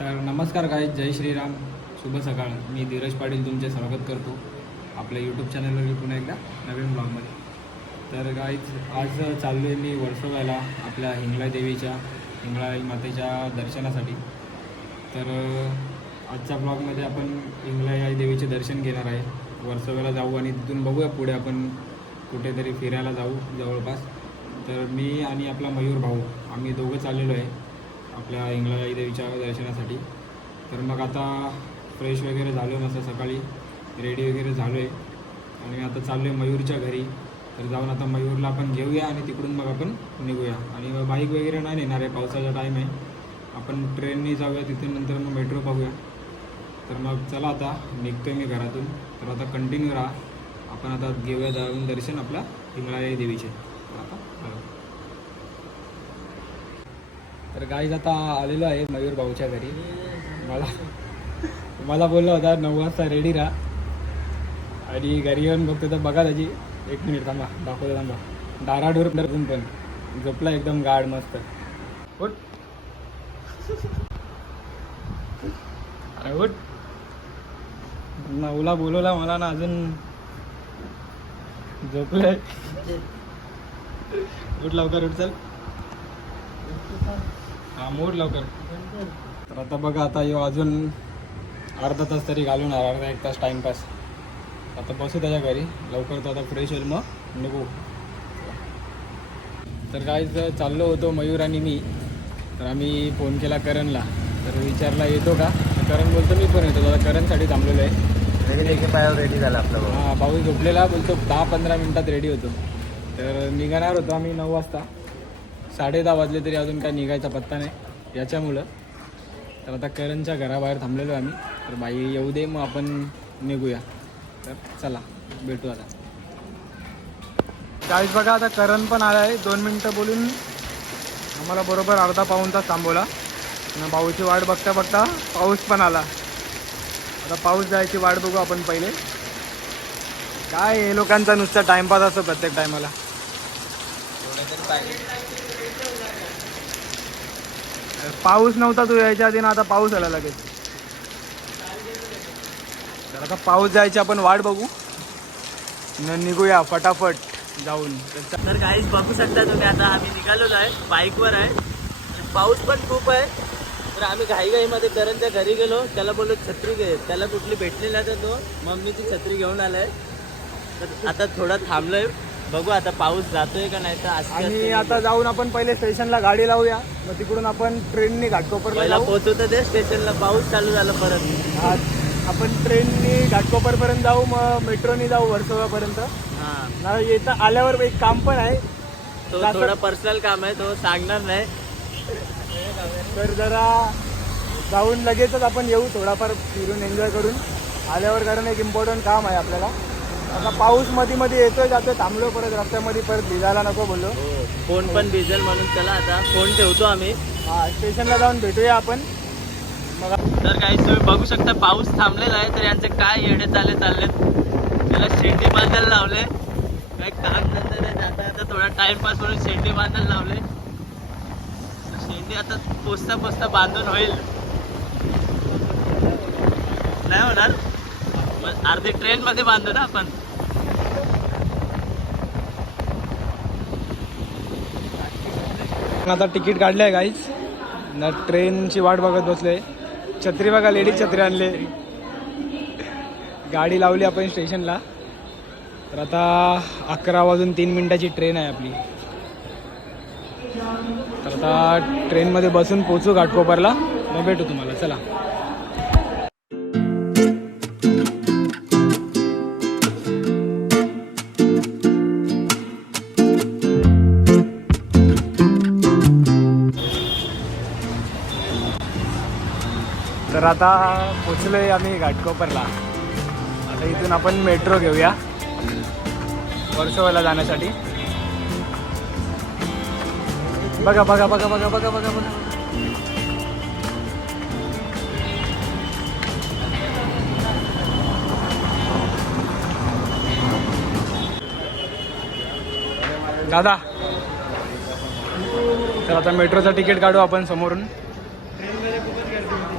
तर नमस्कार काय जय श्रीराम. शुभ सकाळ. मी धीरज पाटील तुमचे स्वागत करतो आपल्या यूट्यूब चॅनलवर पुन्हा एकदा नवीन ब्लॉगमध्ये तर गाईज आज चाललो आहे मी वर्सोव्याला आपल्या हिंगळा देवीच्या हिंगळाई मातेच्या दर्शनासाठी. तर आजच्या ब्लॉगमध्ये आपण हिंगळाई देवीचे दर्शन घेणार आहे. वर्सोव्याला जाऊ आणि तिथून बघूया पुढे आपण कुठेतरी फिरायला जाऊ जवळपास. तर मी आणि आपला मयूर भाऊ आम्ही दोघं चाललेलो आहे. आपल्या इंगळाई देवीच्या दर्शनासाठी. तर मग आता फ्रेश वगैरे झालो आहे मस्त सकाळी. रेडी वगैरे झालो आहे आणि आता चाललो आहे मयूरच्या घरी. तर जाऊन आता मयूरला आपण घेऊया आणि तिकडून मग आपण निघूया. आणि बाईक वगैरे नाही नेणार आहे पावसाचा टाईम आहे. आपण ट्रेनने जाऊया तिथून नंतर मग मेट्रो पाहूया. तर मग चला आता निघतोय मी घरातून. तर आता कंटिन्यू राहा. आपण आता घेऊया जाऊन दर्शन आपल्या हिंगळाई देवीचे. आता बघा. तर गाईज आता आलेलो आहे मयूर भाऊच्या घरी. मला मला बोलला होता नऊ वाजता रेडी राहा. आणि घरी येऊन बघतो तर बघा त्याची. एक मिनिट थांबा दाखवतो थांबा. डाराडोर धरून पण झोपला एकदम गाड मस्त. उठ. अरे उठ. नऊला बोलवला मला ना अजून. झोपलंय. उठ लवकर उठ चल. हा मोड लवकर. तर आता बघा आता यो अजून अर्धा तास तरी घालवणार अर्धा एक तास टाइमपास आता बसू त्याच्या घरी लवकर तो आता फ्रेश होईल मग निघू. तर काय चाललो होतो मयूर आणि मी. तर आम्ही फोन केला करणला. तर विचारला येतो का? करण बोलतो मी पण येतो. आता करणसाठी थांबलेलो आहे. रेडी पायावर रेडी झाला आपला हा भाऊ झोपलेला बोलतो दहा पंधरा मिनिटात रेडी होतो. तर निघणार होतो आम्ही नऊ वाजता. साडे दहा वाजले तरी अजून काय निघायचा पत्ता नाही. याच्यामुळं. तर आता करणच्या घराबाहेर थांबलेलो आम्ही. तर बाई येऊ दे मग आपण निघूया. तर चला भेटू आता. काहीच बघा आता करण पण आला आहे. दोन मिनटं बोलून आम्हाला बरोबर अर्धा पाऊन तास थांबवला. भाऊची वाट बघता बघता पाऊस पण आला. आता पाऊस जायची वाट बघू आपण पहिले. काय हे लोकांचा नुसता टाइमपास असतो प्रत्येक टायमाला पाऊस नव्हता तू यायच्या आधी ना आता पाऊस आला लगेच. तर आता पाऊस जायची आपण वाट बघू. न निघूया फटाफट जाऊन. तर काहीच बघू शकता तुम्ही आता आम्ही निघालेलो आहे बाईकवर आहे. पाऊस पण खूप आहे. तर आम्ही घाईघाईमध्ये करणच्या घरी गेलो. त्याला बोललो छत्री घे. त्याला कुठली भेटली नाही तर तो मम्मीची छत्री घेऊन आलाय. तर आता थोडा थांबलोय. बघू आता पाऊस जातोय का नाही तर आणि आता जाऊन आपण पहिले स्टेशनला गाडी लावूया. मग तिकडून आपण ट्रेनने घाटकोपरला पहिला जाऊ. पोहोचवतो ते स्टेशनला पाऊस चालू झाला परत. आज आपण ट्रेननी घाटकोपरपर्यंत जाऊ मग मेट्रोनी जाऊ वर्सोवापर्यंत हा. ना येतं आल्यावर एक काम पण आहे. तो जास्त- थोडा पर्सनल काम आहे तो सांगणार नाही. तर जरा जाऊन लगेचच आपण येऊ थोडाफार फिरून एन्जॉय करून. आल्यावर कारण एक इम्पॉर्टंट काम आहे आपल्याला. आता पाऊसमध्ये मध्ये येतोय जातोय थांबलो परत रस्त्यामध्ये परत भिजायला नको बोललो. फोन पण भिजेल म्हणून चला आता फोन ठेवतो आम्ही? हा स्टेशनला जाऊन भेटूया आपण. मग तर काही तुम्ही बघू शकता पाऊस थांबलेला आहे तर यांचे काय येडे चाले चाललेत. त्याला शेंडी बांधायला लावले. काय काम नंतर जाता आता थोडा टाइमपास म्हणून शेंडी बांधायला लावले. शेंडी आता पोचता पोचता बांधून होईल. नाही होणार? अर्धी ट्रेन मध्ये बांधू ना आपण. आता तिकीट काढलं आहे काहीच ना ट्रेनची वाट बघत बसलोय. छत्री बघा लेडीज छत्री आणले. गाडी लावली आपण स्टेशनला. तर आता अकरा वाजून तीन मिनिटाची ट्रेन आहे आपली. तर आता ट्रेनमध्ये बसून पोचू घाटकोपरला. मग भेटू तुम्हाला. चला. आता आता आहे आम्ही घाटकोपरला. आता इथून आपण मेट्रो घेऊया. वर्सोवाला जाण्यासाठी. बघा बघा बघा बघा बघा बघा बघा. दादा तर आता मेट्रोचं तिकीट काढू आपण समोरून.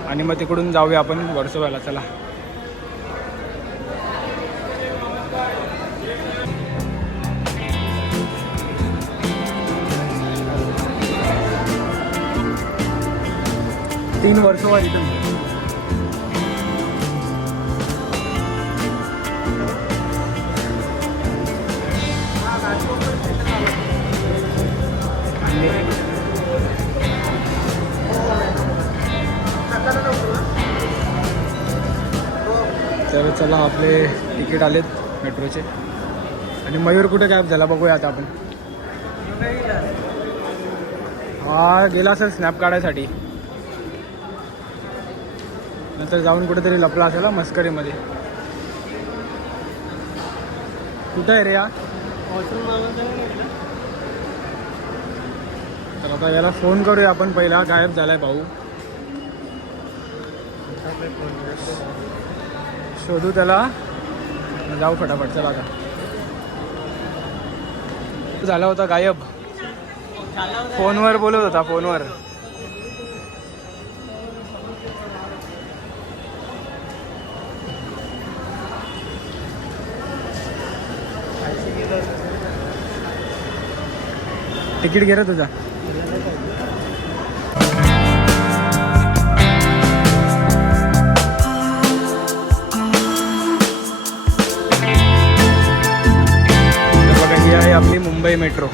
आणि मग तिकडून जाऊया आपण वर्सोव्याला चला. तीन वर्ष इथून चला आपले तिकीट आलेत मेट्रोचे. आणि मयूर कुठे कॅब झाला? बघूया आता आपण. हा गेला असेल स्नॅप काढायसाठी. नंतर जाऊन कुठेतरी लपला असेल मस्करीमध्ये. कुठं आहे रे या तर आता याला फोन करूया आपण पहिला. गायब झालाय भाऊ. शोधू त्याला. जाऊ फटाफट चला आता. झाला होता गायब. फोनवर बोलत होता फोनवर. तिकीट घे रे तुझा. मुंबई मेट्रो.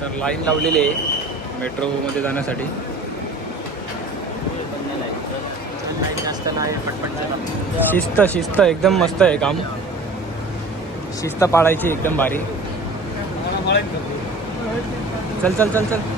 तर लाईन लावलेली आहे मेट्रोमध्ये जाण्यासाठी. जास्त नाही पटपट शिस्त शिस्त एकदम मस्त आहे काम. शिस्त पाळायची एकदम भारी. चल चल चल चल.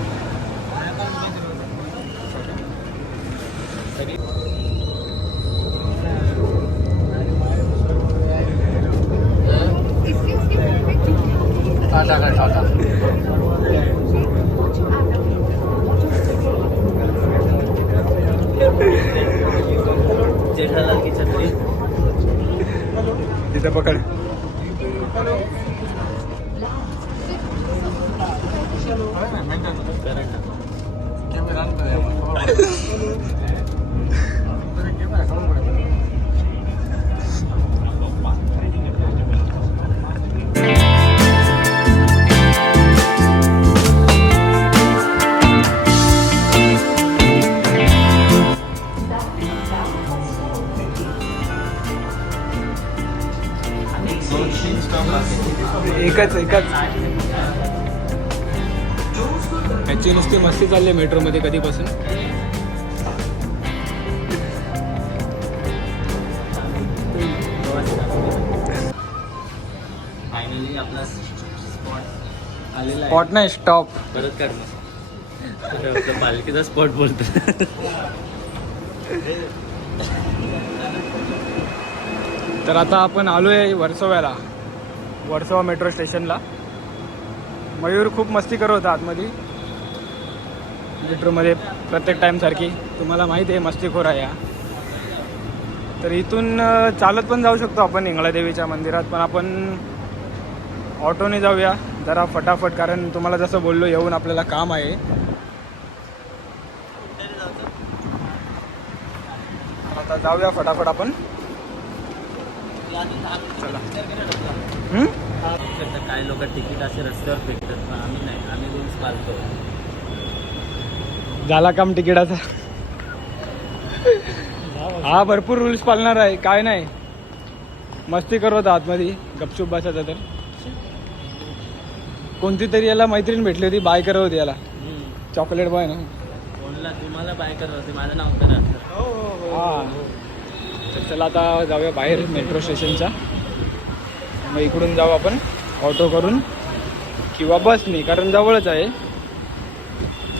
एकच एकच याची नुसती मस्ती चालली मेट्रोमध्ये कधीपासून? फायनली आपला स्पॉट आलेला आहे. स्पॉट नाही स्टॉप परत मग. पालखीचा स्पॉट बोलतो तर आता आपण आलोय वर्सोव्याला. वर्सोवा मेट्रो स्टेशनला. मयूर खूप मस्ती करत होता आतमध्ये. मेट्रोमध्ये प्रत्येक टाईमसारखी तुम्हाला माहिती आहे मस्तीखोर आहे हा. तर इथून चालत पण जाऊ शकतो आपण इंगळादेवीच्या मंदिरात पण आपण ऑटोने जाऊया. जरा फटाफट कारण तुम्हाला जसं बोललो येऊन आपल्याला काम आहे. आता जाऊया फटाफट आपण. हं? काय लोक तिकीट असे रस्त्यावर फेकतात पण आम्ही नाही. आम्ही रूल्स पाळतो झाला काम तिकिटाचा? हा भरपूर रूल्स पाळणार आहे. काय नाही. मस्ती करत आतमध्ये. गपचूप बसायचं तर. कोणती तरी याला मैत्रीण भेटली होती बाय करत होती याला. चॉकलेट बॉय ना. तुम्हाला बाय करत होते. माझं नाव करा तर चला आता जाऊया बाहेर मेट्रो स्टेशनच्या मग इकडून जाऊ आपण ऑटो करून किंवा बसने कारण जवळच आहे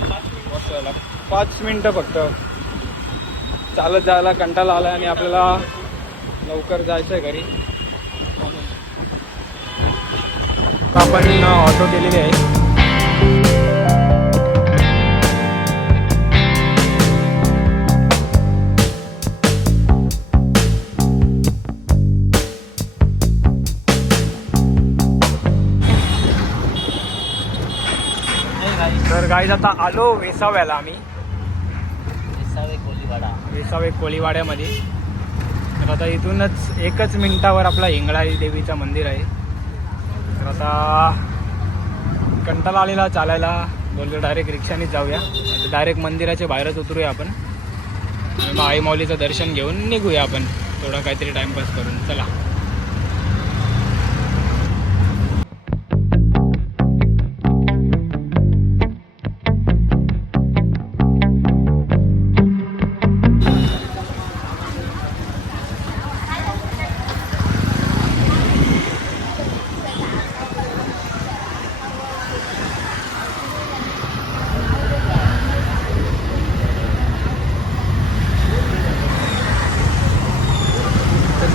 बसायला. पाच मिनटं फक्त चालत जायला कंटाळा आला आणि आपल्याला लवकर जायचं आहे घरी आपण ऑटो केलेली आहे गाईज आता आलो वेसाव्याला आम्ही. विसावे कोलीवाडा. वेसावे कोळीवाड्यामध्ये तर आता इथूनच एकच मिनिटावर आपला हिंगळाई देवीचं मंदिर आहे. तर आता कंटाळा आलेला चालायला बोललो डायरेक्ट रिक्षानेच जाऊया. डायरेक्ट मंदिराच्या बाहेरच उतरूया आपण. आणि मग आई माऊलीचं दर्शन घेऊन निघूया आपण. थोडा काहीतरी टाइमपास करून. चला.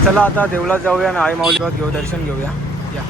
चला आता देवळात जाऊया आणि आई माऊलीवर घेऊ दर्शन घेऊया. या.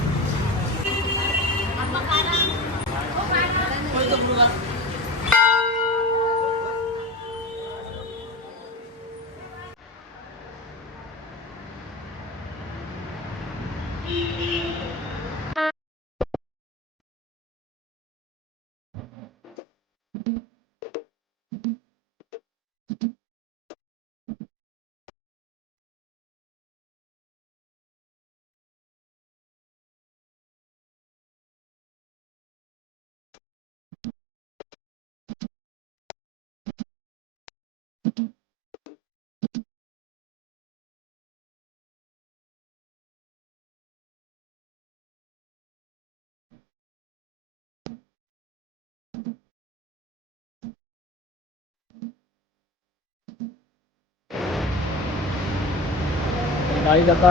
गाईज आता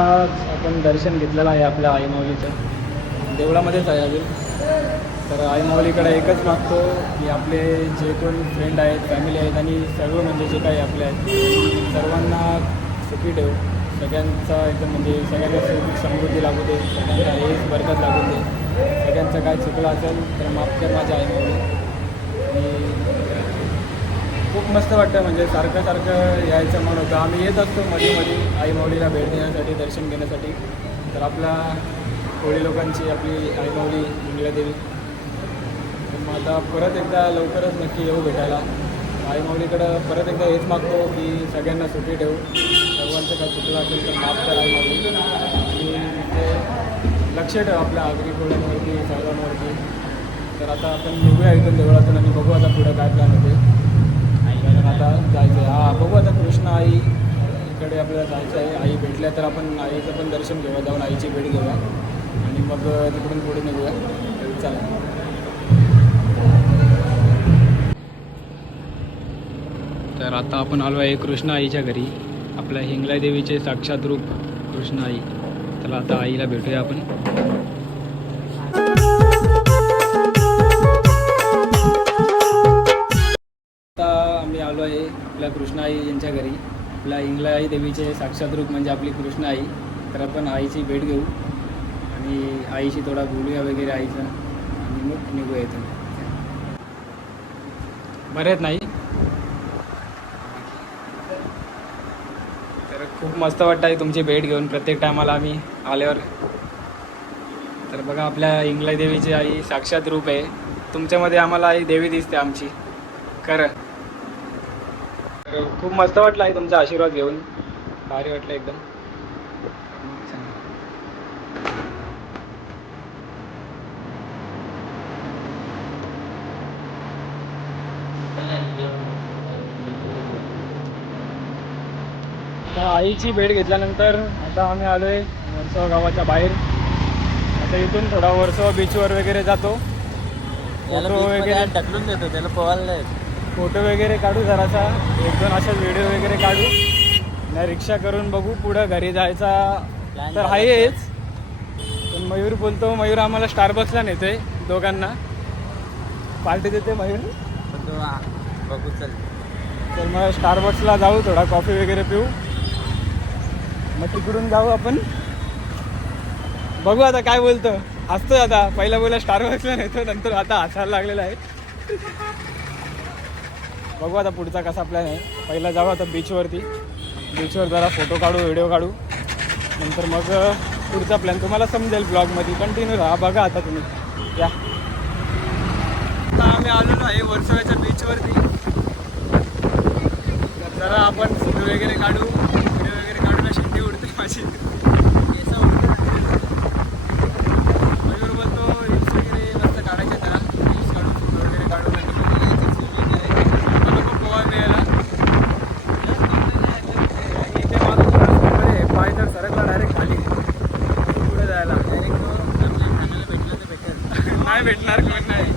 आपण दर्शन घेतलेलं आहे आपल्या आई माऊलीचं. देवळामध्येच आहे अजून. तर आई माऊलीकडे एकच मागतो की आपले जे कोण फ्रेंड आहेत फॅमिली आहेत आणि सर्व म्हणजे जे काही आपले आहेत सर्वांना सुखी ठेव. सगळ्यांचा एकदम म्हणजे सगळ्यांना सुख समृद्धी लागू दे सगळ्यांना हेच बरकत लागू दे. सगळ्यांचं काय चुकलं असेल तर माफ कर माझ्या आई माऊली. आणि खूप मस्त वाटतं म्हणजे सारखं सारखं यायचं मन होतं. आम्ही येत असतो मध्ये मध्ये आई माऊलीला भेट देण्यासाठी दर्शन घेण्यासाठी. तर आपल्या कोळी लोकांची आपली आई माऊली इंगळ्या देवी. मग आता परत एकदा लवकरच नक्की येऊ भेटायला. आई माऊलीकडं परत एकदा हेच मागतो की सगळ्यांना सुट्टी ठेवू. सर्वांचं काय सुट्टी असेल तर माफ करा आई माऊली. आणि ते लक्ष ठेव आपल्या आगरी कोळ्यांवरती सर्वांवरती तर आता आपण निघूया इथून देवळातून आणि बघू आता पुढं काय प्लॅन होते. आता जायचं आहे. हा बघू आता कृष्ण आई इकडे आपल्याला जायचं आहे. आई भेटल्या तर आपण आईचं पण दर्शन घेऊया. जाऊन आईची भेट घेऊया. आणि मग तिकडून पुढे निघूया. तर चला. तर आता आपण आलो आहे कृष्ण आईच्या घरी. आपल्या हिंगलाई देवीचे साक्षात रूप कृष्ण आई. चला आता आईला भेटूया आपण. आपल्या कृष्णाई यांच्या घरी. आपल्या इंगलाई देवीचे साक्षात रूप म्हणजे आपली कृष्ण आई तर आपण आईची भेट घेऊ आणि आईशी थोडा बोलूया वगैरे आईचं. आणि मग निघूया इथून. बरेच नाही? तर खूप मस्त वाटतं आहे तुमची भेट घेऊन. प्रत्येक टायमाला आम्ही आल्यावर. तर बघा आपल्या इंगलाई देवीची आई साक्षात रूप आहे. तुमच्यामध्ये आम्हाला आई देवी दिसते आमची. खरं. खूप मस्त वाटलं आहे तुमचा आशीर्वाद घेऊन. भारी वाटलं एकदम. आईची भेट घेतल्यानंतर आता आम्ही आलो आहे वर्सोवा गावाच्या बाहेर. आता इथून थोडा वर्सोवा बीचवर वगैरे जातो. फोटो वगैरे ढकलून देतो त्याला पोहायला नाही. फोटो वगैरे काढू जरासा. एक दोन अशा व्हिडिओ वगैरे काढू. नाही रिक्षा करून बघू. पुढं घरी जायचा तर आहेच. पण मयूर बोलतो मयूर आम्हाला स्टारबक्सला नेतोय दोघांना. पार्टी देते मयूर. बघू चल. तर मग स्टारबक्सला जाऊ थोडा कॉफी वगैरे पिऊ. मग तिकडून जाऊ आपण. बघू आता काय बोलतो. हसतोय आता. पहिला बोला स्टारबक्सला नेतो नंतर आता हसायला लागलेला आहे. बघू आता पुढचा कसा प्लॅन आहे. पहिला जाऊ आता बीचवरती बीचवर जरा फोटो काढू व्हिडिओ काढू. नंतर मग पुढचा प्लॅन तुम्हाला समजेल ब्लॉगमध्ये कंटिन्यू राहा. बघा आता तुम्ही. या. आता आम्ही आलेलो आहे वर्सोव्याच्या बीचवरती जरा आपण फोटो वगैरे काढू. व्हिडिओ वगैरे काढून शेंडी उडते माझी केस उडते मयूर बोलतो रील्स वगैरे मस्त काढायचे त्याला रील्स काढू फोटो वगैरे काढू मला खूप गोवा मिळाला इथे मागं थोडा स्पॉट आहे पाय तर सरकला डायरेक्ट खाली पुढे जायला नाही भेटणार कोण नाही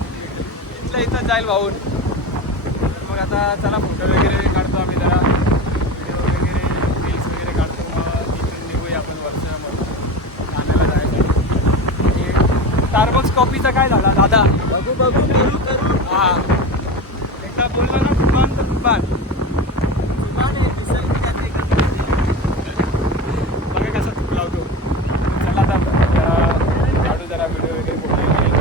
इथलं इथं जाईल वाहून तर मग आता चला फोटो वगैरे काढतो आम्ही जरा. व्हिडिओ वगैरे रील्स वगैरे काढतो. मग इथून निघूया आपण वर्षामध्ये ठाण्याला जायचं. स्टारबक्स कॉफीचा काय झाला दादा? बघू बघू. करू करू. हा. एकदा बोललो ना तुफान तर तुफान तुफान आहे, दिसेल की काय ते करतात. बघा कसा तूप लावतो चला आता जरा काढू जरा व्हिडिओ वगैरे फोटो वगैरे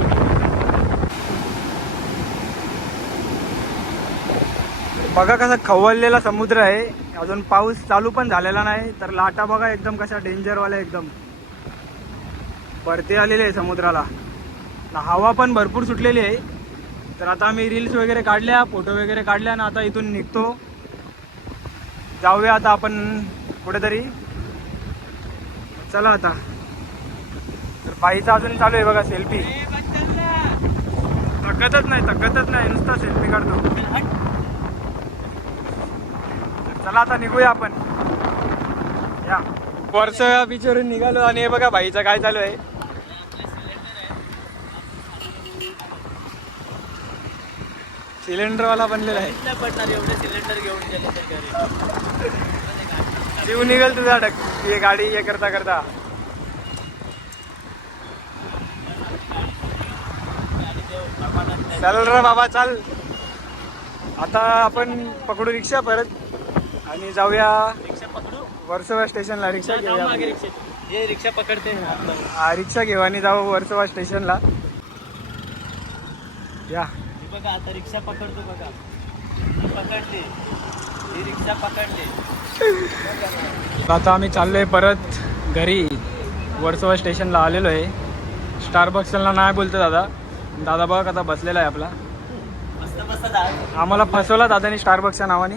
बघा कसा खवळलेला समुद्र आहे. अजून पाऊस चालू पण झालेला नाही. तर लाटा बघा एकदम कशा डेंजरवाल्या एकदम. परते आलेले आहे समुद्राला. ना हवा पण भरपूर सुटलेली आहे. तर आता आम्ही रील्स वगैरे काढल्या फोटो वगैरे काढल्या ना आता इथून निघतो. जाऊया आता आपण कुठेतरी. चला आता. तर बाईचा अजून चालू आहे बघा सेल्फी थकतच नाही थकतच नाही. नुसता सेल्फी काढतो. चला आता निघूया आपण. या. वर्ष बीचवरून निघालो आणि हे बघा बाईचं काय चालू आहे. सिलेंडरवाला बनलेला आहे. नाही पडणार एवढे सिलेंडर घेऊन जीव निघेल तुझा डक हे गाडी हे करता करता. चल रे बाबा चल. आता आपण पकडू रिक्षा परत. आणि जाऊया रिक्षा पकडू वर्सोवा स्टेशनला. रिक्षा घेऊया. हे रिक्षा पकडते. हा, रिक्षा घेऊ आणि जाऊ वर्सोवा स्टेशनला. या. बघा आता रिक्षा पकडतो बघा. पकडली ही रिक्षा पकडली आता आम्ही चाललोय परत घरी. वर्सोवा स्टेशनला आलेलो आहे. स्टारबक्सला नाही बोलतो दादा. दादा बघ आता बसलेला आहे आपला. आम्हाला फसवला दादानी स्टारबक्सच्या नावाने.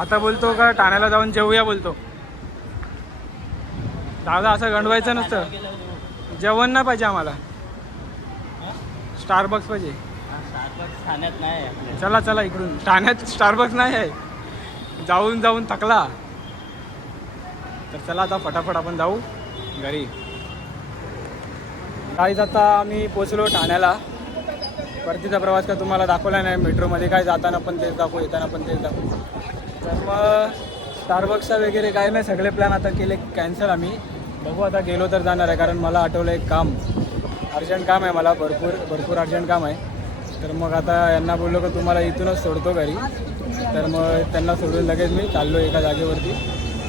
आता बोलतो का ठाण्याला जाऊन जेवूया बोलतो. दादा असं गंडवायचं नसतं. जेवण नाही पाहिजे आम्हाला. स्टारबक्स पाहिजे. ठाण्यात नाही चला चला इकडून. ठाण्यात स्टारबक्स नाही आहे. जाऊन जाऊन थकला. तर चला आता फटाफट आपण जाऊ घरी. काहीच आता आम्ही पोचलो ठाण्याला. परतीचा प्रवास काय तुम्हाला दाखवला नाही मेट्रोमध्ये काय जाताना पण तेच दाखवू येताना पण तेच दाखवू. तर मग स्टारबक्सचा वगैरे काय नाही सगळे प्लॅन आता केले कॅन्सल आम्ही. बघू आता गेलो तर जाणार आहे कारण मला आठवलं एक काम. अर्जंट काम आहे मला भरपूर भरपूर अर्जंट काम आहे. तर मग आता यांना बोललो की तुम्हाला इथूनच सोडतो घरी. तर मग त्यांना सोडून लगेच मी चाललो एका जागेवरती.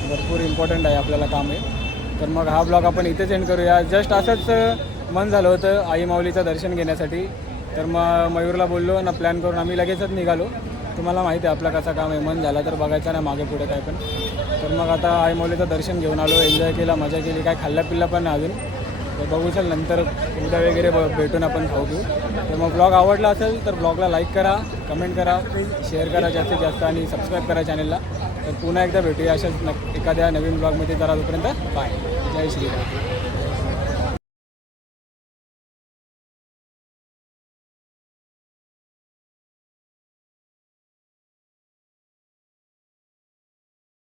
भरपूर इम्पॉर्टंट आहे आपल्याला काम आहे. तर मग हा ब्लॉग आपण इथेच एंड करूया. जस्ट असंच मन झालं होतं आई माऊलीचं दर्शन घेण्यासाठी. तर मग मयूरला बोललो ना प्लॅन करून आम्ही लगेचच निघालो. तुम्हाला माहिती आहे आपलं कसं काम आहे. मन झालं तर बघायचं नाही मागे पुढे काय पण. तर मग आता आई दर्शन घेऊन आलो एन्जॉय केला मजा केली. काय खाल्लं पिल्लं पण अजून. तर बघू चल नंतर उद्या वगैरे ब- भेटून आपण खाऊ घेऊ तर मग ब्लॉग आवडला असेल तर ब्लॉगला लाईक करा कमेंट करा शेअर करा जास्तीत जास्त आणि सबस्क्राईब करा चॅनलला तर पुन्हा एकदा भेटूया अशाच न एखाद्या नवीन ब्लॉगमध्ये जरा तोपर्यंत बाय जय श्रीराम.